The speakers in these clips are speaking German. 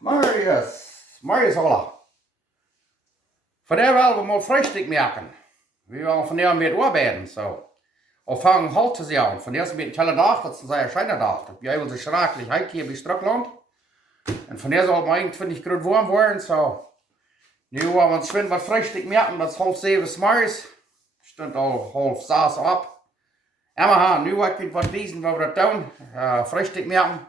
Marius alle. Von der wollen wir mal freshtik merken. Wir wollen von der mit arbeiten, so. Und fangen halt zu sehen. Von der ist ein bisschen heller Tag, das ist ein schöner Tag. Wir haben uns schrecklich heute hier bei Schtrucklaunt. Und von der soll man eigentlich gerade warm werden, so. Nu wollen wir uns schön was freshtik merken, das ist 6:30 morgens. Stund auch 5:30 ab. Immer nu wollte ich was wissen, wie wir das tun. Freshtik merken.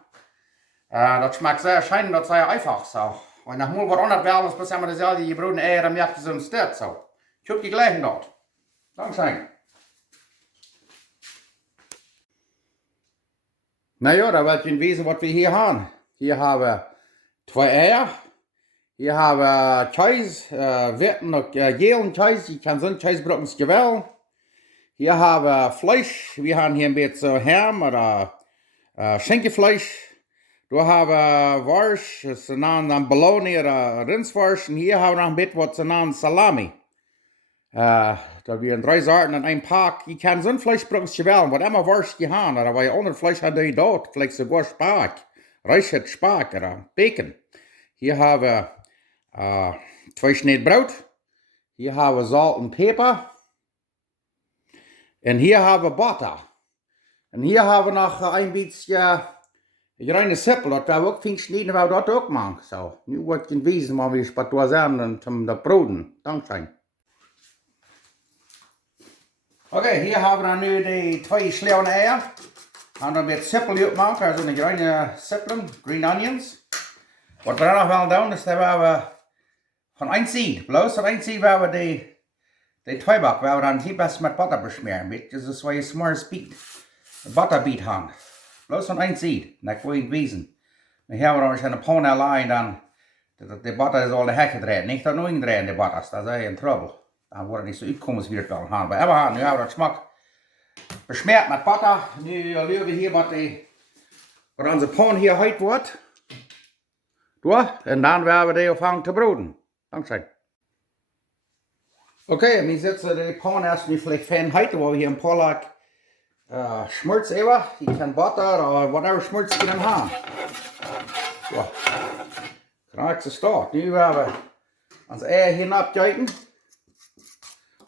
Das schmeckt sehr schön, das ist sehr einfach, so. Und nach mal was anderes werden, das bis immer dasselbe, die brauchen Eier, merkt ihr so ein Stück, so. Ich hab die gleichen dort. Dankeschön. Na ja, da wollt ihr wissen, was wir hier haben. Hier haben wir 2 Eier. Hier haben wir Käse, Wirten und gelen Käse. Ich kann so ein Käsebrocken gewählen. Hier haben wir Fleisch. Wir haben hier ein bisschen Ham oder Schinkefleisch. Da haben wir Wurst, das ist dann Bologna oder Rindswurst. Und hier haben wir noch ein bisschen was genannt Salami. Da werden 3 Sorten in einem Pack. Ich kann so ein Fleischbrocken wählen, was immer Wurst die haben. Oder weil andere Fleisch hat die dort. Vielleicht sogar Spark. Reichert Spark oder Bacon. Hier haben wir 2 Schnitt Brot. Hier haben wir Salz und Pfeffer. Und hier haben wir Butter. Und hier haben wir noch ein bisschen reine Sippel. Das da auch viel schneiden, weil wir das auch machen. So, nu wird ich wissen, was wir später sagen zum Broten. Dankeschön. Okay, hier haben wir nu die 2 schlauen Eier. Und dann wird Sippel gemacht, also eine reine Sippel, Green Onions. Was wir noch wollen tun, ist, da werden wir von 1 Seed, bloß von 1 Seed werden wir die Zweiback, werden wir dann lieber mit Butter beschmieren. Das ist, weil ich smartes Beat, Butterbeat haben. Bloß von 1 Seed, das will ich wissen. Und hier haben wir noch eine Pfanne allein, dann, die Butter ist all die Hecke drehen. Nicht da nur drehen, die Butter, das ist in Trouble. Dann wurde nicht so utkommen, wie wir das wollen haben. Aber nu haben wir das Geschmack beschmiert mit Butter. Nu schauen wir hier, was unsere Pfanne hier heute wird. Und dann werden wir die anfangen zu broten. Dankeschön. Okay, wir setzen die Pfanne erst nicht vielleicht fein heute, weil wir hier im Polak Schmutz über. Ich kann Butter oder whatever Schmutz die dann haben. So. Kriegst du Start. Nu werden wir unsere Eier hier abdeuten.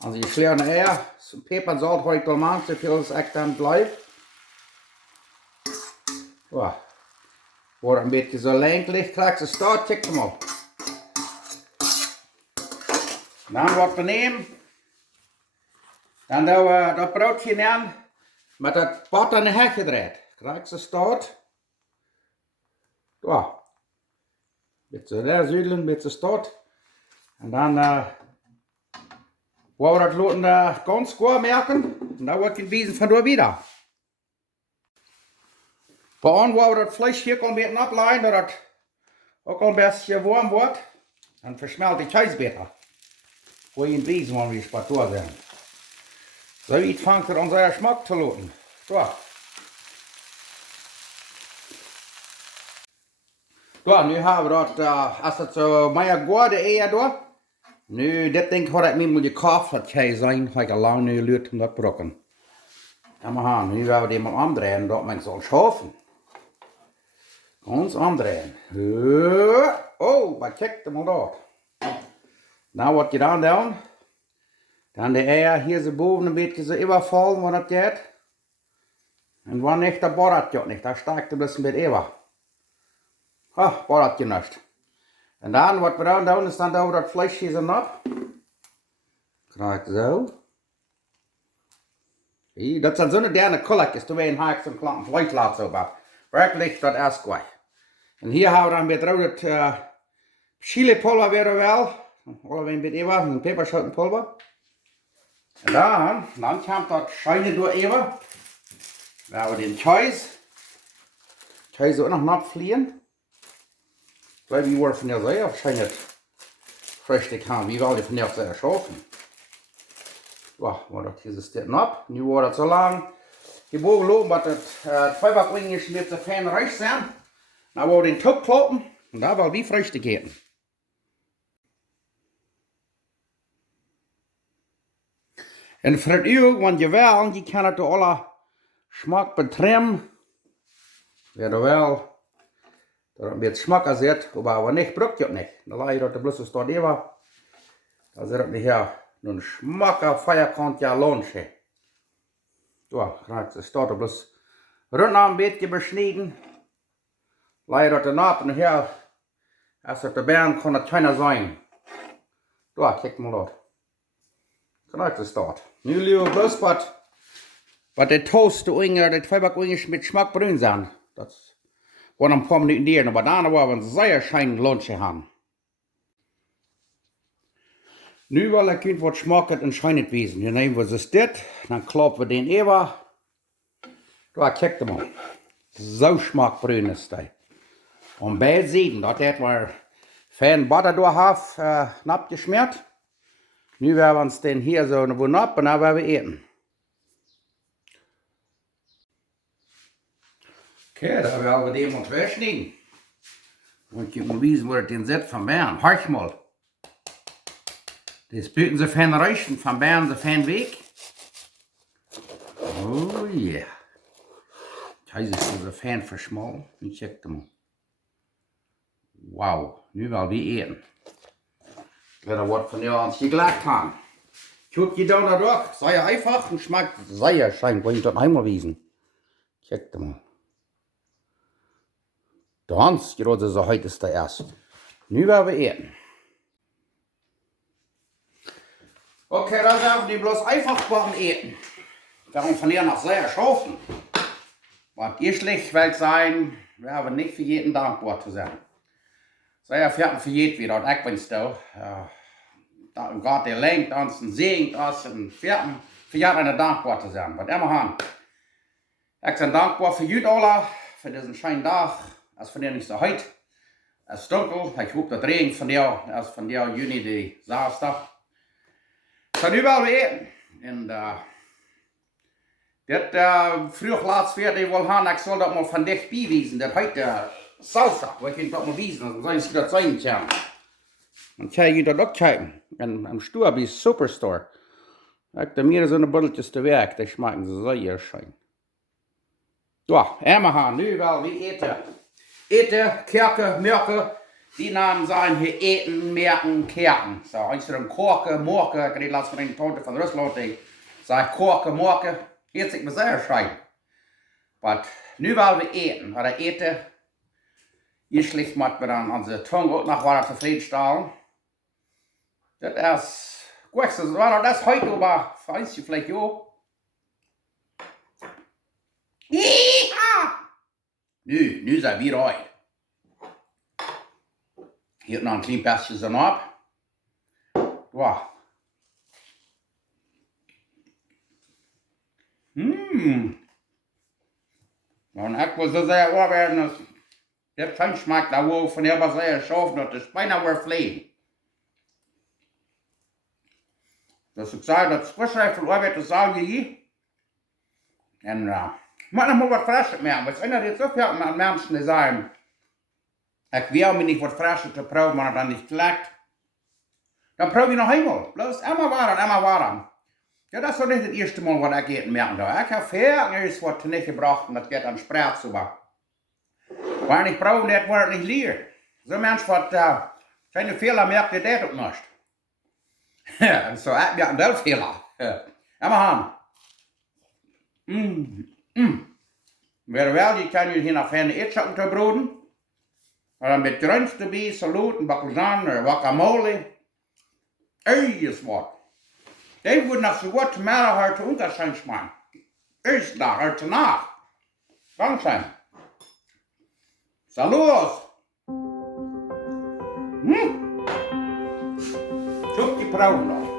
Also die schleeren Eier, Pfeffer und Salz heute machen, so viel es echt dann bleibt. So. Wordt een beetje zo länglich, krijg je start, check hem op. Dan wat we nemen, dan doen we dat broodje nemen met dat butter in de hek gedraaid. Krijg je start. Zo. Beetje daar zuidelen, beetje start. En dan wollen we dat laten ganz gut merken. En dan wordt het wiesen van door wieder. Bei uns wollen wir das Fleisch hier ein bisschen ableihen, dass das auch ein bisschen warm wird. Dann verschmelzt die Käse besser. Wo ich in Wiesen, wenn wir Spatur sind. So, jetzt fängt es unser Geschmack zu lassen. So. So, nu haben wir das, als das so mehr gute Eier da. Nu, das Ding hat mir mal gekauft, das Käse sein, habe ich lange nicht gelöst, um das zu brocken. Nu werden wir den mal andrehen, dass man soll schaffen. Ganz andrehen. Oh, maar kijk er maar dort. Nou, wat je dan doet, dan de Eier hier zo boven een beetje zo übervallen, wat dat gaat. En wanneer nicht, dat borrat je niet, dat steigt een beetje über. Ha, borrat je niet. En dan, wat we dan doen, is dan doen we dat Fleisch hier zo op. Krijg zo. Dat zijn zo'n derne kolletjes, toen we een haak zo'n klein Fleisch laten zo bij. Wirklich, das erst gut. Und hier haben wir dann mit rotes Chili-Pulver wäre wel. Oder ein bisschen über, ein Pfefferschottenpulver. Und dann kommt das Scheine durch über. Da haben wir den Käse. Käse auch noch abfliehen. Weil wir wollen von der Seite wahrscheinlich freshtik haben. Wir wollen von der Seite schaffen. So, das hier ist das ab. Nu war das so lang. Die Bogen loben, was das Zweibacklinge jetzt so fein reich sind. Dann wollen wir den Topf kloppen und da wollen wir freshtik geben. Und für die, wenn ihr wollt, die kann das alle Geschmack betrimmen. Wäre wel Dat het met smaak zit, aber nicht brukt je niet. Dan laat je dat de blussen staat even. Dan zit het niet hier. Een smaak feierkant ja lunchen. Ja, het staat er bloß rund een beetje besneden. Laat je dat de naad en hier. Als het de bern kan het kleiner zijn. Ja, kijk mal dat. Kijk, staat. Nu liever bloß wat de toast, de tweebak met smaak bruin zijn. Dat waren een paar minuten dieren, aber daarna waren we een zeer schijn lunchen gaan. Nu wil ik kind wat smaakt en schijnt wezen. Dan nemen we ze dit, dan klappen we den even. Daar kijk je maar. Zo smaakbruin is die. Om beide zijden, dat heeft maar fijn butter doorhaf, nap gesmeerd. Nu werden we ons den hier zo naar boven op en dan werden we eten. Oké, dan werden we den wat wegsnijden. Want je moet weten waar het in zit van Bern. Hartje mal. Das beten sie fein reichen, von Bern sie fein weg. Oh yeah. Das ist so fein verschmolzen. Und check mal. Wow, nu wel wie eten. Ich werde was von dir ans geglaubt haben. Tut je da durch, sei ja einfach und schmeckt sehr schein, wollte ich das einmal wiesen. Check mal. Dans, gerade so heute ist der erst. Nu werden wir eten. Okay, dann werden die bloß einfach beim Eten. Warum von hier nach sehr schaffen. Was ihr schlecht will sein, wir haben nicht für jeden dankbar zu sein. Sehr fertig für jeden wieder, und ich bin's da. Gott, der lenkt uns und segnet uns und fertig für jeden dankbar zu sein. Was immer haben. Ich bin dankbar für jeden alle, für diesen schönen Tag. Als von dir nicht so heute. Es ist dunkel, ich hoffe, das Regen von dir, als von dir Juni, die saß da. So, nu wel we eten. En dit vroeg laatst weer, die wil gaan, ik zal dat maar van dichtbij wijzen. Dat heet salsa. We kunnen dat maar wijzen, dan zou je dat zijn tja. Dan kan je dat ook kijken. En am Stur bij Superstore. Ik heb meer zo'n buddeltjes te werk, die smaken zeer schijn. Ja, en gaan nu wel we eten. Eten, kerken, merken. Die Namen sagen hier eten, merken, kerken. So, einzelnen Korke, Morke, ich lasse von den Toten von Russland, die sagen Korke, Morke, hier sich mir sehr schreien. Aber nu wollen wir eten, oder eten, hier schlicht macht wir dann unsere Tongue auch nach weiter zufriedenstellen. Das ist, gut, das war das heute, aber weißt du vielleicht auch. Nu sind wir rein. Hier noch ein kleines bisschen so ab. Wow. Und ich will so sehr arbeiten, dass der Tanzschmack da wo von der was sehr scharf noch das beinahe fliehen. Das ist gesagt, das Frischreif von Arbeit, das sagen wir hier. Und mach noch mal was Frisches mehr. Was ändert jetzt so viel an Menschen, die sagen, ich will mir nicht was Frisches zu proben, wenn er dann nicht klappt. Dann probe ich noch einmal. Bloß immer warten. Ja, das ist doch nicht das erste Mal, was ich eten merken darf. Ich habe viel was nicht gebracht und das geht an Sprach zu machen. Weil ich probe, das wird nicht leer. So Mensch, was keine Fehler merkt, der das auch nicht. Ja, so, ich merke einen Fehler. Immer haben. Wer will, die kann hier noch eine Etschatten zu broden. Oder mit Grünst dabei, Saluten, Bacalhau, Guacamole. Ist was. Die würden nach so gut mehr heute Unterschein schmecken. Ist da, heute nach. Dankeschön. Salut. Schub die Braun noch.